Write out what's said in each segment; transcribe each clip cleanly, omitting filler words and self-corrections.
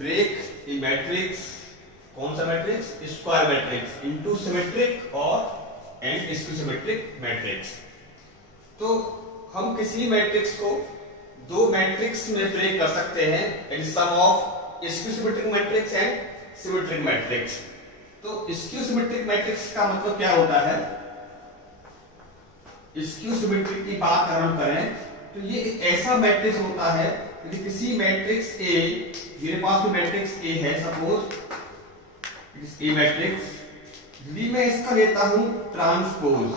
Break ए matrix, कौन सा matrix? Square matrix into symmetric और एंड स्क्यू मैट्रिक्स। तो हम किसी मैट्रिक्स को दो मैट्रिक्स में ब्रेक कर सकते हैं, it is sum of skew symmetric matrix and symmetric matrix. तो स्क्यू सिमेट्रिक मैट्रिक्स का मतलब क्या होता है? स्क्यू सिमेट्रिक की बात अगर हम करें तो ये एक ऐसा मैट्रिक्स होता है, यदि किसी मैट्रिक्स ए, मेरे पास भी मैट्रिक्स ए है, suppose it is a matrix, यदि मैं इसका लेता हूं ट्रांसपोज,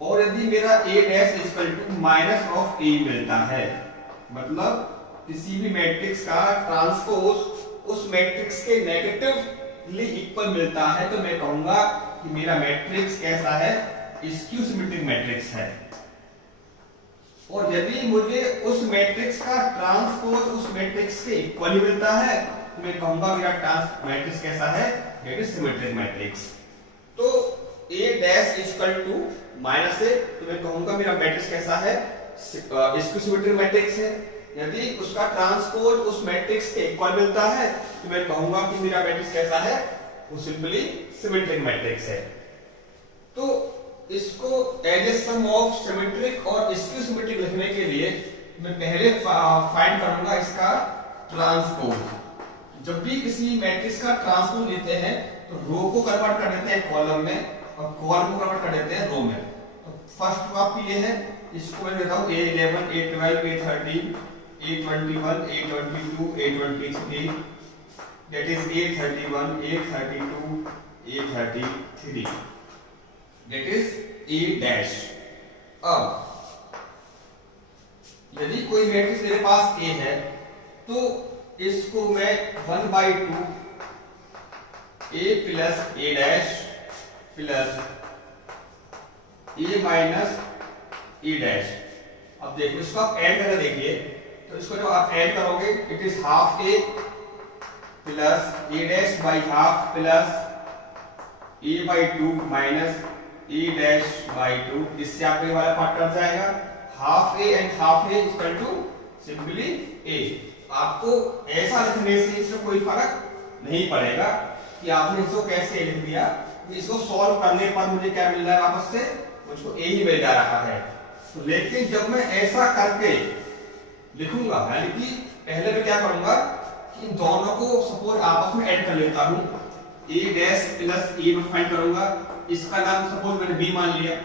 और यदि मेरा A dash equal to minus of A मिलता है, मतलब किसी भी मैट्रिक्स का ट्रांसपोज उस मैट्रिक्स के नेगेटिवली इक्वल मिलता है, तो मैं कहूंगा कि मेरा मैट्रिक्स कैसा है? स्क्यू सिमेट्रिक मैट्रिक्स है। और यदि मुझे उस मैट्रिक्स का ट्रांसपोज उस मैट्रिक्स के इक्वल मिलता है, तो मैं कहूंगा मेरा मैट्रिक्स कैसा है? It is symmetric matrix. तो ए डैश इक्वल टू माइनस ए, तो मैं कहूंगा मेरा मैट्रिक्स कैसा है? स्क्यू सिमेट्रिक मैट्रिक्स है। यदि उसका ट्रांसपोज उस मैट्रिक्स के इक्वल मिलता है, तो मैं कहूंगा कि मेरा मैट्रिक्स कैसा है? वो सिंपली सिमेट्रिक मैट्रिक्स है। तो इसको as a sum of symmetric और स्क्यू सिमेट्रिक लिखने के लिए मैं पहले फाइंड करूंगा इसका ट्रांसपोज। जब भी किसी मैट्रिक्स का ट्रांसपोज लेते हैं तो रो को कन्वर्ट कर देते हैं कॉलम में और कॉलम को कन्वर्ट कर देते हैं रो में। तो फर्स्ट कॉपी ये है, इसको मैं लेता हूं A11, A12, A13, A21, A22, A23, that is A31, A32, A33, that is A dash। अब यदि कोई मैट्रिक्स मेरे पास A है तो इसको मैं 1/2 A plus A dash plus A minus A dash. अब देखो इसको आप ऐड करके देखिए, तो इसको जब आप ऐड करोगे it is half A plus A dash by half plus A/2 minus A dash by 2। इससे आपको ये वाला पार्ट कट जाएगा, half A and half A equal to simply A। आपको ऐसा लिखने से इसमें कोई फर्क नहीं पड़ेगा कि आपने इसको कैसे लिख दिया। इसको सॉल्व करने पर मुझे क्या मिल रहा है? वापस से मुझको A ही मिल जा रहा है। तो लेकिन जब मैं ऐसा करके लिखूंगा, यानी कि पहले मैं क्या करूंगा कि इन दोनों को सपोज आपस में ऐड कर लेता हूं, A डैश प्लस A में फाइंड करूंगा, इसका नाम सपोज मैंने B मान लिया,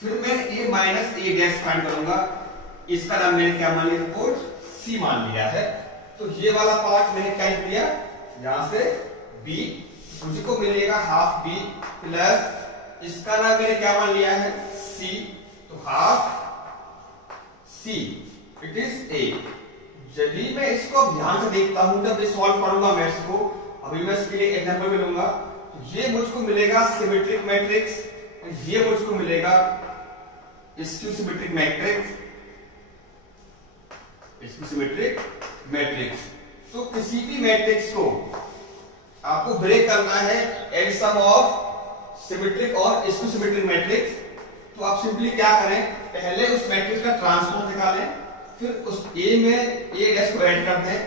फिर मैं A minus A dash find करूंगा, इसका नाम मैंने क्या मान लिया? सपोज C मान लिया है। तो ये वाला पार्ट मैंने क्या लिख दिया? यहां से B, मुझको मिलेगा हाफ B प्लस इसका नाम मैंने क्या मान लिया है? C, तो half C it is A। यदि मैं इसको ध्यान से देखता हूं, जब ये सॉल्व करूंगा मैं इसको, अभी मैं इसके लिए एग्जांपल भी लूंगा, तो ये मुझको मिलेगा सिमेट्रिक मैट्रिक्स, ये मुझको मिलेगा skew symmetric matrix, skew symmetric matrix. तो किसी भी मैट्रिक्स को आपको ब्रेक करना है एट सम ऑफ सिमेट्रिक और स्क्यू सिमेट्रिक मैट्रिक्स, तो आप सिंपली क्या करें? पहले उस मैट्रिक्स का ट्रांसपोज निकालें, फिर उस A में A डैश को ऐड कर दें,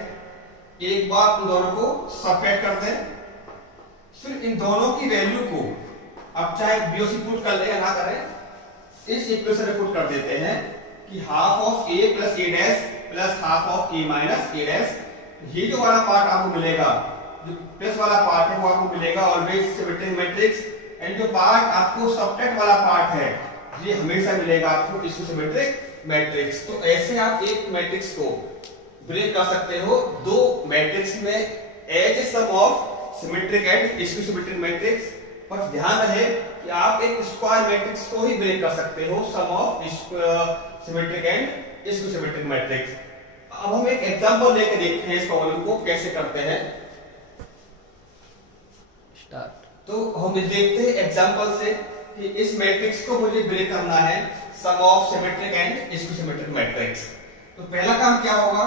एक बार उन दोनों को सबट्रैक्ट कर दें, फिर इन दोनों की वैल्यू को आप चाहे BOC पुट कर ले या ना करें, इस इक्वेशन में पुट कर देते हैं कि half of A plus A dash plus half of A minus A dash. ये जो वाला पार्ट आपको मिलेगा, जो प्लस वाला पार्ट है वो आपको मिलेगा ऑलवेज सिमेट्रिक मैट्रिक्स, एंड जो पार्ट आपको सबट्रैक्ट वाला पार्ट है ये हमेशा मिलेगा आपको स्क्यू सिमेट्रिक मैट्रिक्स। तो ऐसे आप एक मैट्रिक्स को ब्रेक कर सकते हो दो मैट्रिक्स में as a sum of symmetric and skew symmetric matrix. पर ध्यान रहे कि आप एक स्क्वायर मैट्रिक्स को ही ब्रेक कर सकते हो sum of symmetric and skew symmetric matrix. अब हम एक एग्जांपल लेके देखते हैं इस प्रॉब्लम को कैसे करते हैं। स्टार्ट। तो हम देखते हैं एग्जांपल से कि इस मैट्रिक्स को मुझे ब्रेक करना है sum of symmetric and skew symmetric matrix. तो पहला काम क्या होगा?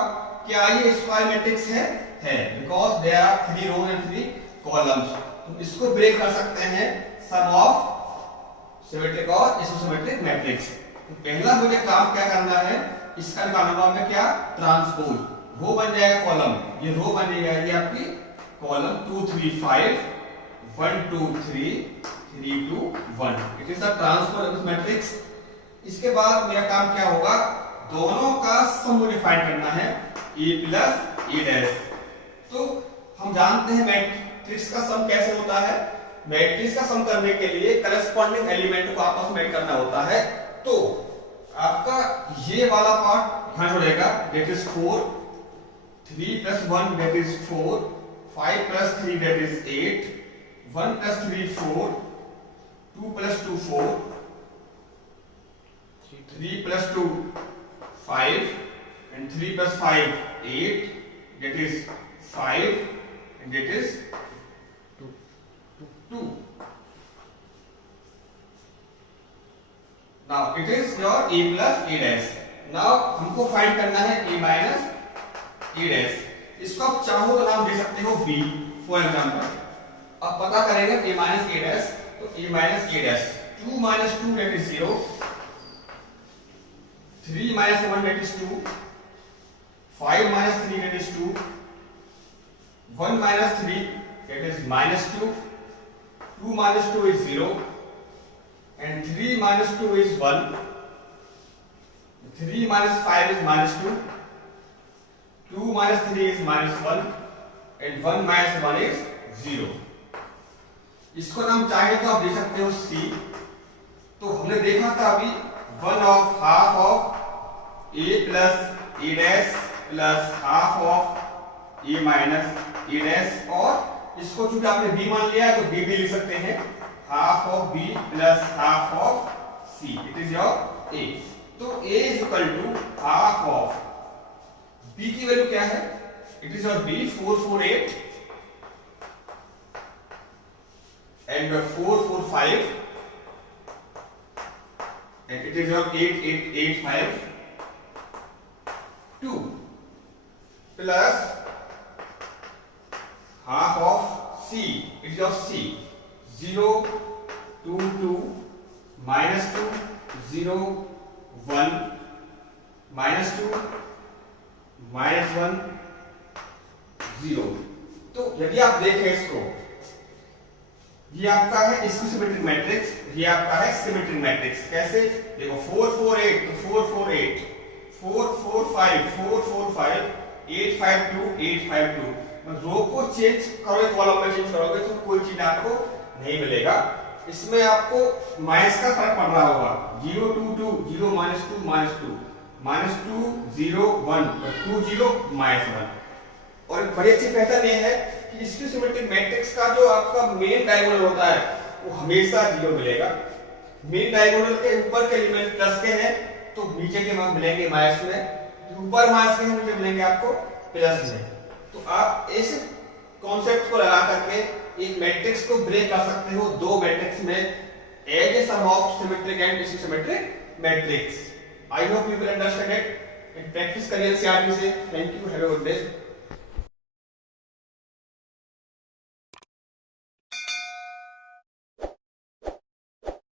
क्या ये स्क्वायर मैट्रिक्स है? Because there are 3 rows and 3 columns. तो इसको ब्रेक कर सकते हैं सम ऑफ सिमेट्रिक और स्क्यू सिमेट्रिक मैट्रिक्स। तो पहला मुझे काम क्या करना है इसका निकालूंगा मैं क्या, ट्रांसपोज। रो बन जाएगा कॉलम, ये रो बनेगा, ये आपकी column 2 3 5 1 2 3 3 2 1। It is the transpose of this matrix. इसके बाद मेरा काम क्या होगा, दोनों का सम डिफाइन करना है, a प्लस a डैश। तो हम जानते हैं मैट्रिक्स का सम कैसे होता है। मैट्रिक्स का सम करने के लिए करस्पॉन्डिंग एलिमेंट को आपस में ऐड करना होता है। तो आपका ये वाला पार्ट यहां जुड़ेगा, that is 4, 3 + 1 that is 4, 5 + 3 that is 8, 1 + 3 4, 2 + 2 4, 3 + 2 5 and 3 + 5 8, that is 5 and that is 2. Now it is your a plus a dash. Now हमको फाइंड करना है a minus a dash। इसको आप चाहो तो नाम दे सकते हो b फॉर एग्जांपल। अब पता करेंगे a minus a dash, तो a minus a dash 2 minus 2 that is 0, 3 minus 1 that is 2, 5 minus 3 that is 2, 1 minus 3 that is minus 2, 2 minus 2 is 0, and 3 minus 2 is 1, 3 minus 5 is minus 2, 2 minus 3 is minus 1, and 1 minus 1 is 0। इसको नाम चाहे तो आप दे सकते हो c। तो हमने देखा था अभी 1 of half of a plus a dash plus half of a minus a dash, और इसको चूंकि आपने b मान लिया है तो b भी लिख सकते हैं, half of b plus half of c, it is your a। तो a is equal to half of b की वैल्यू क्या है, it is your b 4 4 8 and 4 4 5 and it is your 8 8 8 5 2 plus half of c, it is your c 0 2 2 minus 2 0 1 minus 2 minus 1 0। तो यदि आप देखें इसको, ये आपका है इसकी सिमेट्रिक मैट्रिक्स, ये आपका है सिमेट्रिक मैट्रिक्स। कैसे देखो 4 4 8 तो 4 4 8, 4 4 5 4 4 5, 8 5 2 8 5 2। रो को चेंज करोगे, कॉलम में चेंज करोगे तो कोई चीज आपको नहीं मिलेगा। इसमें आपको माइनस का फर्क पड़ रहा होगा, 0 2 2 0 minus 2 minus 2 minus 2 0 1 2 0 minus 1। और एक बड़ी अच्छी पहचान ये है कि इसकी सिमेट्रिक मैट्रिक्स का जो आपका मेन डायगोनल होता है वो हमेशा 0 मिलेगा। मेन डायगोनल के ऊपर के एलिमेंट प्लस के हैं तो नीचे के मार्क मिलेंगे माइनस में, ऊपर माइनस के हैं नीचे मिलेंगे आपको प्लस में। तो आप इस कॉन्सेप्ट को लगा करके एक मैट्रिक्स को ब्रेक कर सकते हो दो मैट्रिक्स में as a sum of symmetric and asymmetric matrix. I hope you will understand it. इन प्रैक्टिस करिए एनसीईआरटी से। Thank you, have a good day.